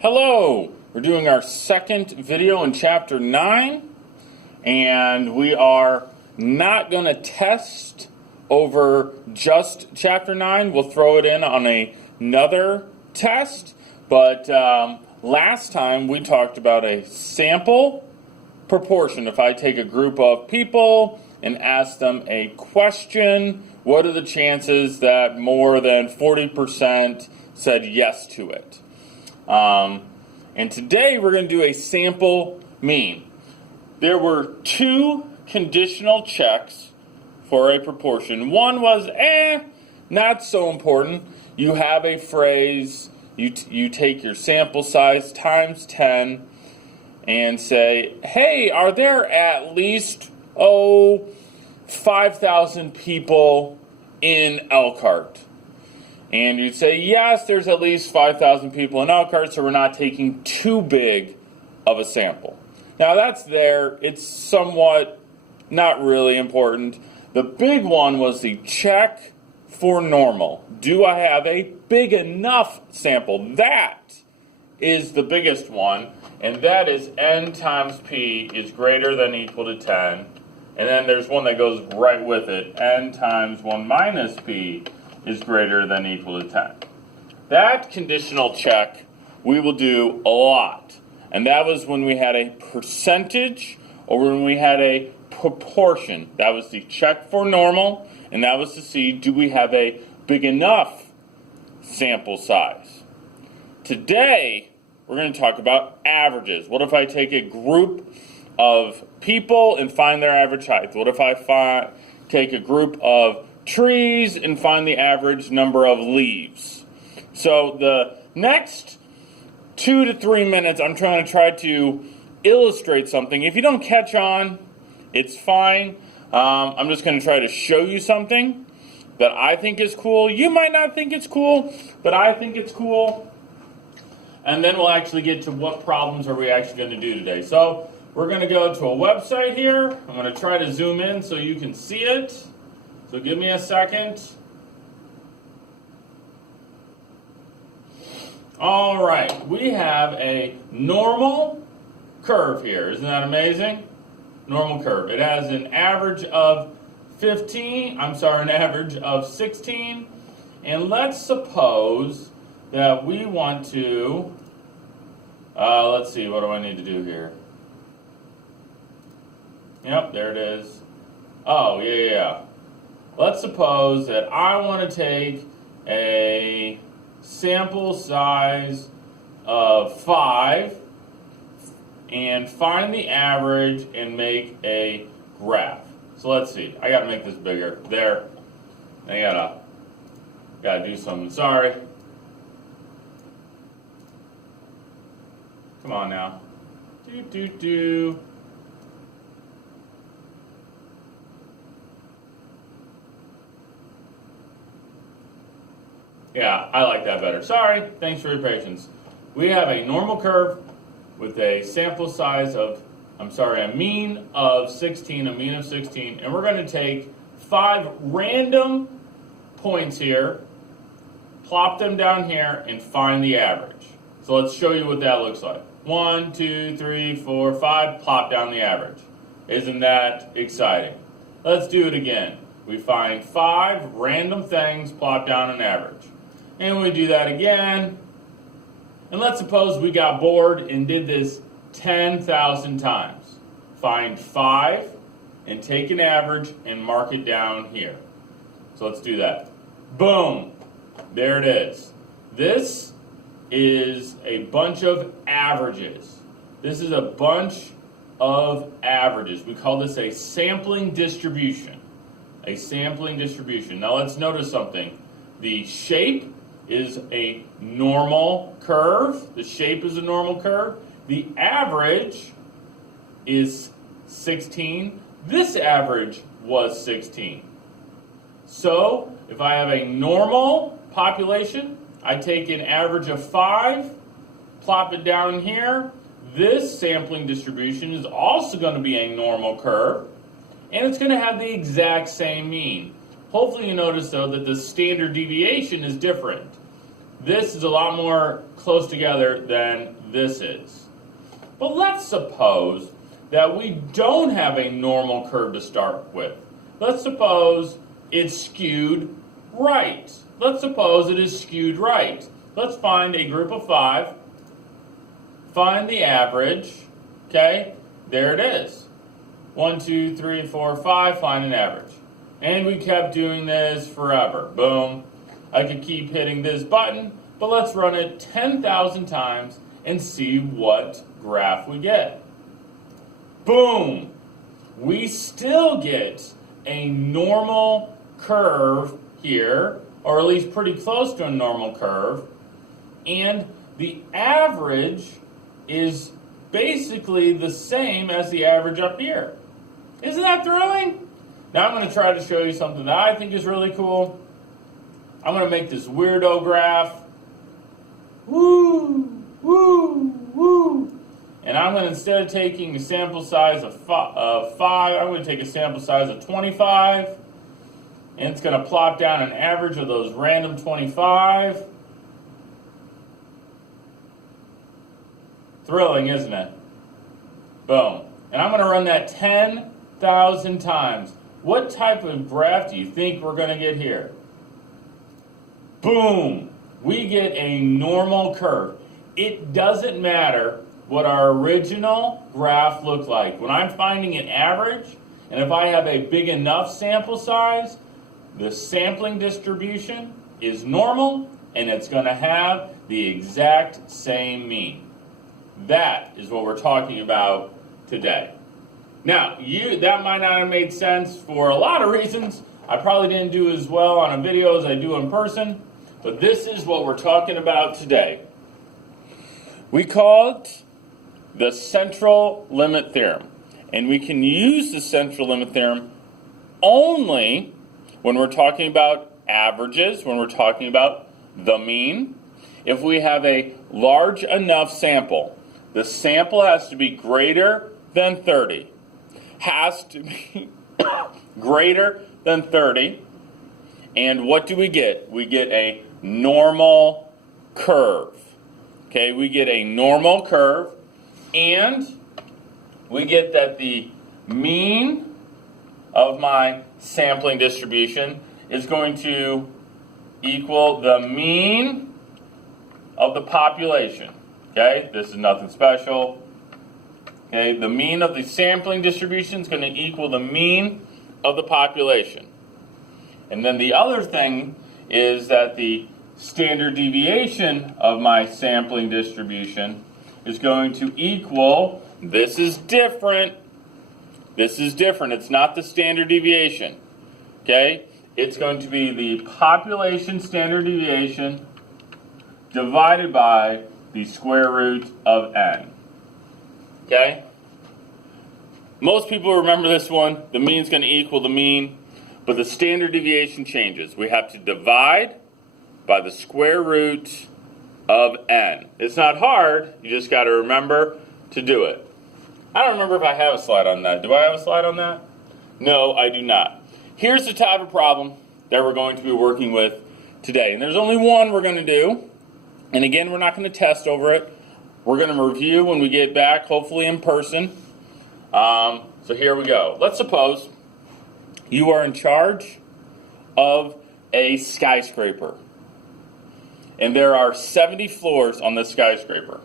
Hello! We're doing our second video in Chapter 9, and we are not going to test over just Chapter 9. We'll throw it in on another test, but last time we talked about a sample proportion. If I take a group of people and ask them a question, what are the chances that more than 40% said yes to it? And today we're going to do a sample mean. There were two conditional checks for a proportion. One was, not so important. You have a phrase, you take your sample size times 10 and say, hey, are there at least, 5,000 people in Elkhart? And you'd say, yes, there's at least 5,000 people in Elkhart, so we're not taking too big of a sample. Now that's there. It's somewhat not really important. The big one was the check for normal. Do I have a big enough sample? That is the biggest one, and that is n times p is greater than or equal to 10. And then there's one that goes right with it, n times 1 minus p is greater than or equal to 10. That conditional check we will do a lot. And that was when we had a percentage or when we had a proportion. That was the check for normal, and that was to see, do we have a big enough sample size? Today, we're going to talk about averages. What if I take a group of people and find their average height? What if I take a group of trees and find the average number of leaves? So the next 2 to 3 minutes, I'm trying to illustrate something. If you don't catch on, it's fine. I'm just going to try to show you something that I think is cool. You might not think it's cool, but I think it's cool. And then we'll actually get to what problems are we actually going to do today. So we're going to go to a website here. I'm going to try to zoom in so you can see it. So give me a second. All right, we have a normal curve here. Isn't that amazing? Normal curve. It has an average of an average of 16. And let's suppose that we want to, let's see, what do I need to do here? Yep, there it is. Oh, yeah. Let's suppose that I want to take a sample size of 5 and find the average and make a graph. So let's see. I got to make this bigger. There. I gotta do something. Sorry. Come on now. Do. Yeah, I like that better. Sorry, thanks for your patience. We have a normal curve with a sample size of, a mean of 16, and we're going to take 5 random points here, plop them down here, and find the average. So let's show you what that looks like. 1, 2, 3, 4, 5, plop down the average. Isn't that exciting? Let's do it again. We find 5 random things, plop down an average. And we do that again. And let's suppose we got bored and did this 10,000 times. Find 5 and take an average and mark it down here. So let's do that. Boom. There it is. This is a bunch of averages. This is a bunch of averages. We call this a sampling distribution. A sampling distribution. Now let's notice something. The shape is a normal curve. The shape is a normal curve. The average is 16. This average was 16. So if I have a normal population, I take an average of 5, plop it down here. This sampling distribution is also going to be a normal curve, and it's going to have the exact same mean. Hopefully you notice, though, that the standard deviation is different. this is a lot more close together than this is. But let's suppose that we don't have a normal curve to start with. Let's suppose it's skewed right. Let's suppose it is skewed right. Let's find a group of 5. Find the average. Okay, there it is. 1, 2, 3, 4, 5, find an average. And we kept doing this forever. Boom. I could keep hitting this button, but let's run it 10,000 times and see what graph we get. Boom. We still get a normal curve here, or at least pretty close to a normal curve, and the average is basically the same as the average up here. Isn't that thrilling? Now I'm going to try to show you something that I think is really cool. I'm going to make this weirdo graph. Woo, woo, woo. And I'm going to, instead of taking a sample size of 5, I'm going to take a sample size of 25. And it's going to plop down an average of those random 25. Thrilling, isn't it? Boom. And I'm going to run that 10,000 times. What type of graph do you think we're going to get here? Boom. We get a normal curve. It doesn't matter what our original graph looked like. When I'm finding an average, and if I have a big enough sample size, the sampling distribution is normal, and it's going to have the exact same mean. That is what we're talking about today. Now, that might not have made sense for a lot of reasons. I probably didn't do as well on a video as I do in person, but this is what we're talking about today. We call it the central limit theorem, and we can use the central limit theorem only when we're talking about averages, when we're talking about the mean. If we have a large enough sample, the sample has to be greater than 30. Has to be greater than 30. And what do we get? We get a normal curve. Okay, we get a normal curve, and we get that the mean of my sampling distribution is going to equal the mean of the population. Okay, this is nothing special. Okay, the mean of the sampling distribution is going to equal the mean of the population. And then the other thing is that the standard deviation of my sampling distribution is going to equal, this is different. This is different. It's not the standard deviation. Okay? It's going to be the population standard deviation divided by the square root of n. Okay? Most people remember this one. The mean is going to equal the mean, but the standard deviation changes. We have to divide by the square root of n. It's not hard. You just got to remember to do it. I don't remember if I have a slide on that. Do I have a slide on that? No, I do not. Here's the type of problem that we're going to be working with today. And there's only one we're going to do. And again, we're not going to test over it. We're going to review when we get back, hopefully in person. So here we go. Let's suppose you are in charge of a skyscraper. And there are 70 floors on this skyscraper.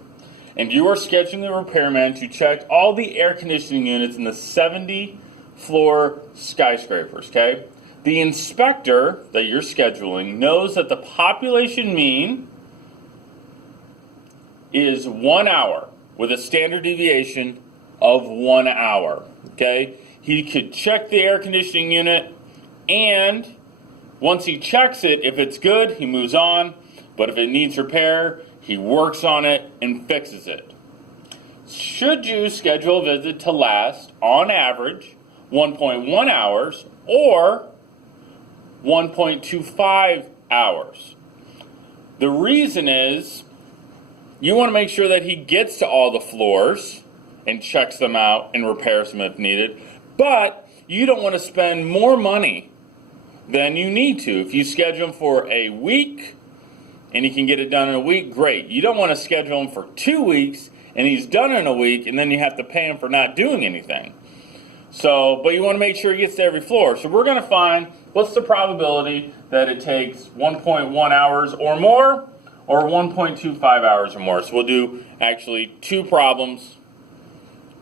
And you are scheduling a repairman to check all the air conditioning units in the 70 floor skyscrapers, okay? The inspector that you're scheduling knows that the population mean is 1 hour with a standard deviation of 1 hour, okay? He could check the air conditioning unit, and once he checks it, if it's good, he moves on. But if it needs repair, he works on it and fixes it. Should you schedule a visit to last, on average, 1.1 hours or 1.25 hours? The reason is you want to make sure that he gets to all the floors and checks them out and repairs them if needed, but you don't want to spend more money than you need to. If you schedule him for a week and he can get it done in a week, great. You don't want to schedule him for 2 weeks and he's done in a week, and then you have to pay him for not doing anything. So, but you want to make sure he gets to every floor. So we're going to find what's the probability that it takes 1.1 hours or more, or 1.25 hours or more. So we'll do actually 2 problems.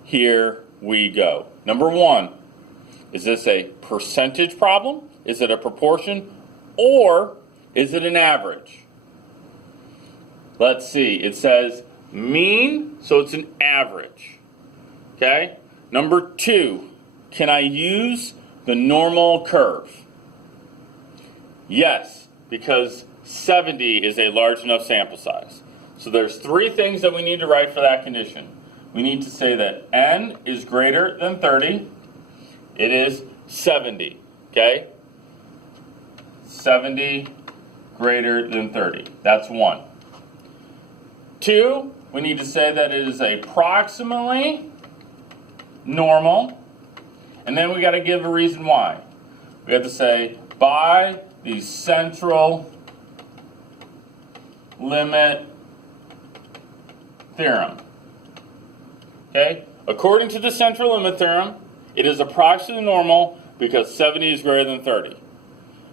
Here we go. Number 1, is this a percentage problem? Is it a proportion? Or is it an average? Let's see. It says mean, so it's an average. Okay? Number 2, can I use the normal curve? Yes, because 70 is a large enough sample size. So there's 3 things that we need to write for that condition. We need to say that n is greater than 30. It is 70, okay? 70 greater than 30. That's 1. 2, we need to say that it is approximately normal. And then we got to give a reason why. We have to say by the central limit theorem. Okay? According to the central limit theorem, it is approximately normal because 70 is greater than 30.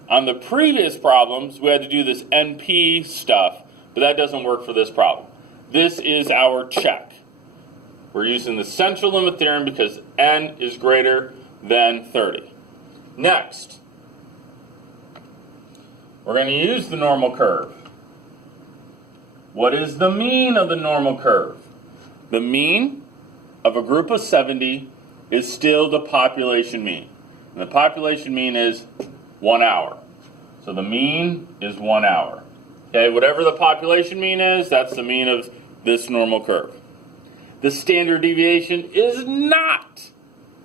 On the previous problems, we had to do this NP stuff, but that doesn't work for this problem. This is our check. We're using the central limit theorem because n is greater than 30. Next, we're going to use the normal curve. What is the mean of the normal curve? The mean of a group of 70 is still the population mean. And the population mean is 1 hour. So the mean is 1 hour. Okay, whatever the population mean is, that's the mean of this normal curve. The standard deviation is not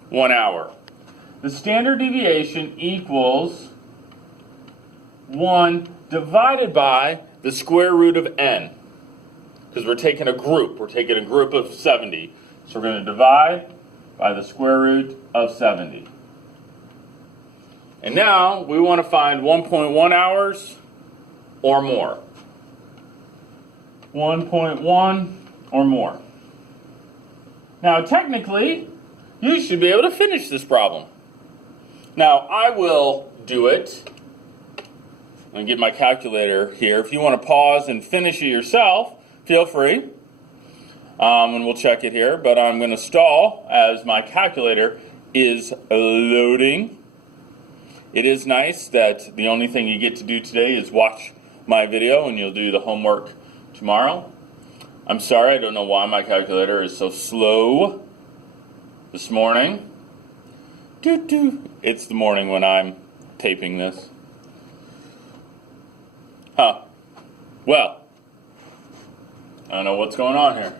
1 hour. The standard deviation equals 1 divided by the square root of n. Because we're taking a group. We're taking a group of 70. So we're going to divide by the square root of 70. And now we want to find 1.1 hours or more. 1.1 or more. Now technically, you should be able to finish this problem. Now I will do it. I'm going to get my calculator here. If you want to pause and finish it yourself, feel free. And we'll check it here. But I'm going to stall as my calculator is loading. It is nice that the only thing you get to do today is watch my video and you'll do the homework tomorrow. I'm sorry, I don't know why my calculator is so slow this morning. It's the morning when I'm taping this. Well, I don't know what's going on here.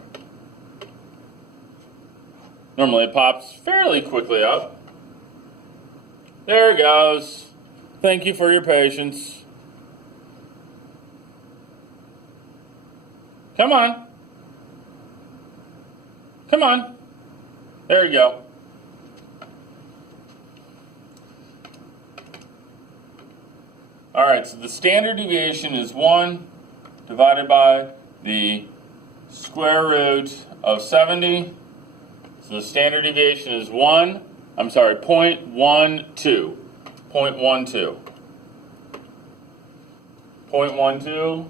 Normally it pops fairly quickly up. There it goes. Thank you for your patience. Come on. Come on. There you go. All right, so the standard deviation is 1 divided by the square root of 70. So the standard deviation is 0.12. 0.12. 0.12.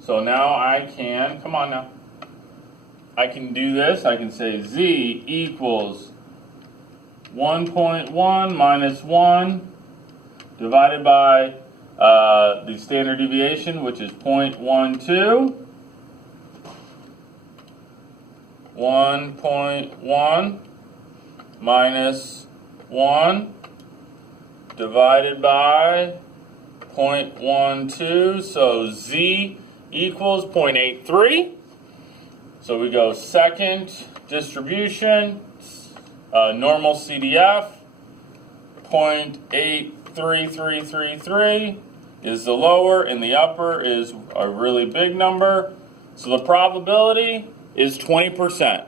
So now I can, come on now. I can do this. I can say z equals 1.1 minus 1 divided by the standard deviation, which is 0.12. 1.1 minus 1 divided by 0.12. So z equals 0.83. So we go second distribution, normal CDF, 0.83333 is the lower, and the upper is a really big number. So the probability is 20%.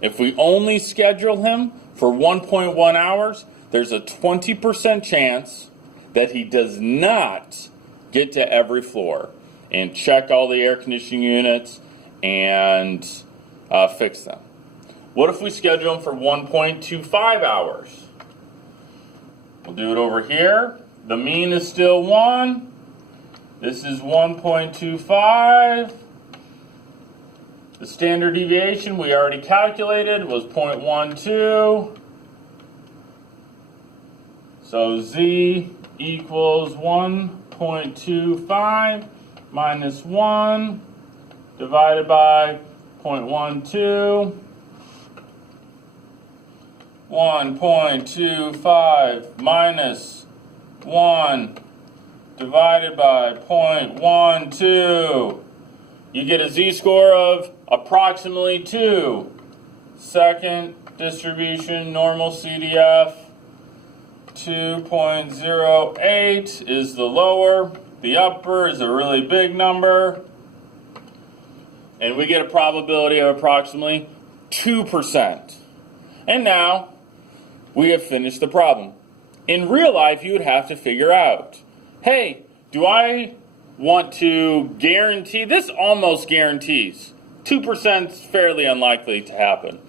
If we only schedule him for 1.1 hours, there's a 20% chance that he does not get to every floor. and check all the air conditioning units and fix them. What if we schedule them for 1.25 hours? We'll do it over here. The mean is still 1. This is 1.25. The standard deviation we already calculated was 0.12. So Z equals 1.25 minus 1 divided by 0.12. 1.25 minus 1 divided by 0.12. You get a z-score of approximately 2. Second distribution, normal CDF, 2.08 is the lower. The upper is a really big number. And we get a probability of approximately 2%. And now, we have finished the problem. In real life, you would have to figure out, hey, do I want to guarantee, this almost guarantees, 2% is fairly unlikely to happen.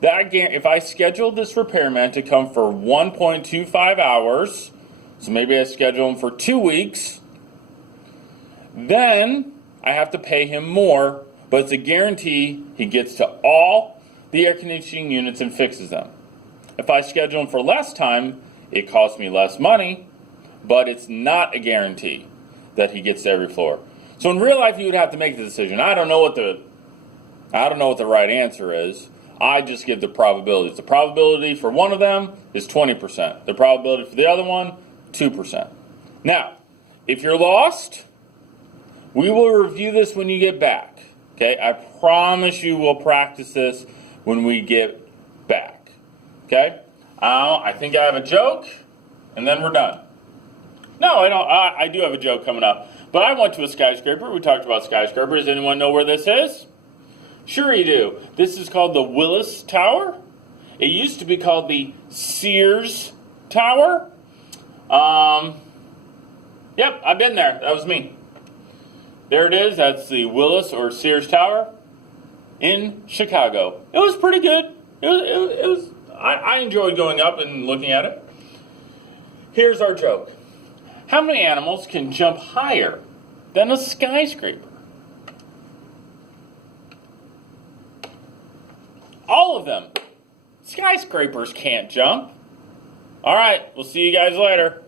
If I scheduled this repairman to come for 1.25 hours, so maybe I schedule him for 2 weeks, then I have to pay him more, but it's a guarantee he gets to all the air conditioning units and fixes them. If I schedule him for less time, it costs me less money, but it's not a guarantee that he gets to every floor. So in real life, you would have to make the decision. I don't know what the right answer is. I just give the probabilities. The probability for one of them is 20%. The probability for the other one, 2%. Now, if you're lost, we will review this when you get back. Okay, I promise you we'll practice this when we get back. Okay, I think I have a joke, and then we're done. No, I don't. I do have a joke coming up. But I went to a skyscraper. We talked about skyscrapers. Anyone know where this is? Sure you do. This is called the Willis Tower. It used to be called the Sears Tower. Yep, I've been there. That was me. There it is. That's the Willis or Sears Tower in Chicago. It was pretty good. It was. I enjoyed going up and looking at it. Here's our joke. How many animals can jump higher than a skyscraper? All of them. Skyscrapers can't jump. All right, we'll see you guys later.